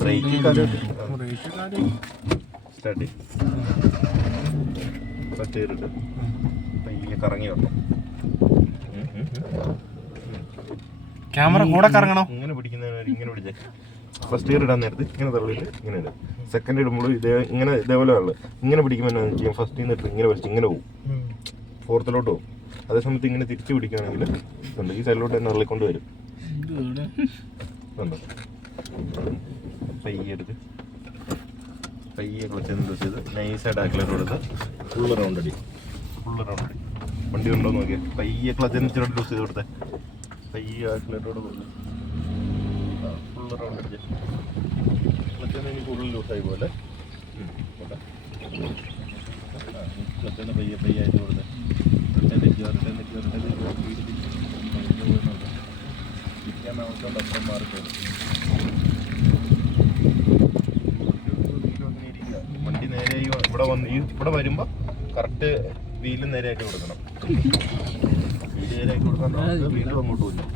Break start first ചെയ്തിട്ട് പയ്യെ കറങ്ങി വരണം. ക്യാമറ കൂടെ കറങ്ങണം. ഇങ്ങനെ പിടിക്കുന്നവരെ ഇങ്ങനെ പിടിച്ചേ. ഫസ്റ്റ് ഇയർ ഇടാൻ നേരത്ത് ഇങ്ങനെ തള്ളിയിട്ട് ഇങ്ങനെ ഇടും. സെക്കൻഡ് ഇടുമ്പോൾ ഇതേപോലെ ഉള്ളു. ഇങ്ങനെ പിടിക്കുമ്പോൾ എന്നാ ചെയ്യാം, ഫസ്റ്റ് നിന്നിട്ട് ഇങ്ങനെ വലിച്ച് ഇങ്ങനെ പോകും, ഫോർത്തിലോട്ട് പോകും. അതേ സമയത്ത് ഇങ്ങനെ തിരിച്ച് പിടിക്കുകയാണെങ്കിൽ ഉണ്ട് ഈ സൈഡിലോട്ട് തന്നെ തള്ളിക്കൊണ്ട് വരും. പയ്യെ എടുത്ത് പയ്യെ ക്ലച്ച് ചെയ്ത് നൈസായിട്ട് ആക്സിലറേറ്റർ കൊടുത്ത് ഫുള്ള് റൗണ്ട് അടി. വണ്ടി ഉണ്ടോ നോക്കിയാൽ പയ്യെ ക്ലച്ച് ഇച്ചിരി ലൂസ് ചെയ്ത് കൊടുത്തേ. പയ്യെ ആക്സിലറേറ്റർ കൊടുത്ത് ഫുള്ള് റൗണ്ട് അടിച്ച് ക്ലച്ച് എനിക്ക് കൂടുതൽ ലൂസായി പോലെ ക്ലച്ച് പയ്യെ ആയിട്ട് കൊടുത്ത് ഇരിക്കാൻ ആവശ്യമുണ്ട്. അപ്പുറം മാറിപ്പോകും. വണ്ടി നേരെയായി ഇവിടെ വരുമ്പോൾ കറക്റ്റ് വീല് നേരെയാക്കി കൊടുക്കണം. വീല് നേരെയാക്കി കൊടുക്കാൻ വീണ്ടും അങ്ങോട്ട് പോലും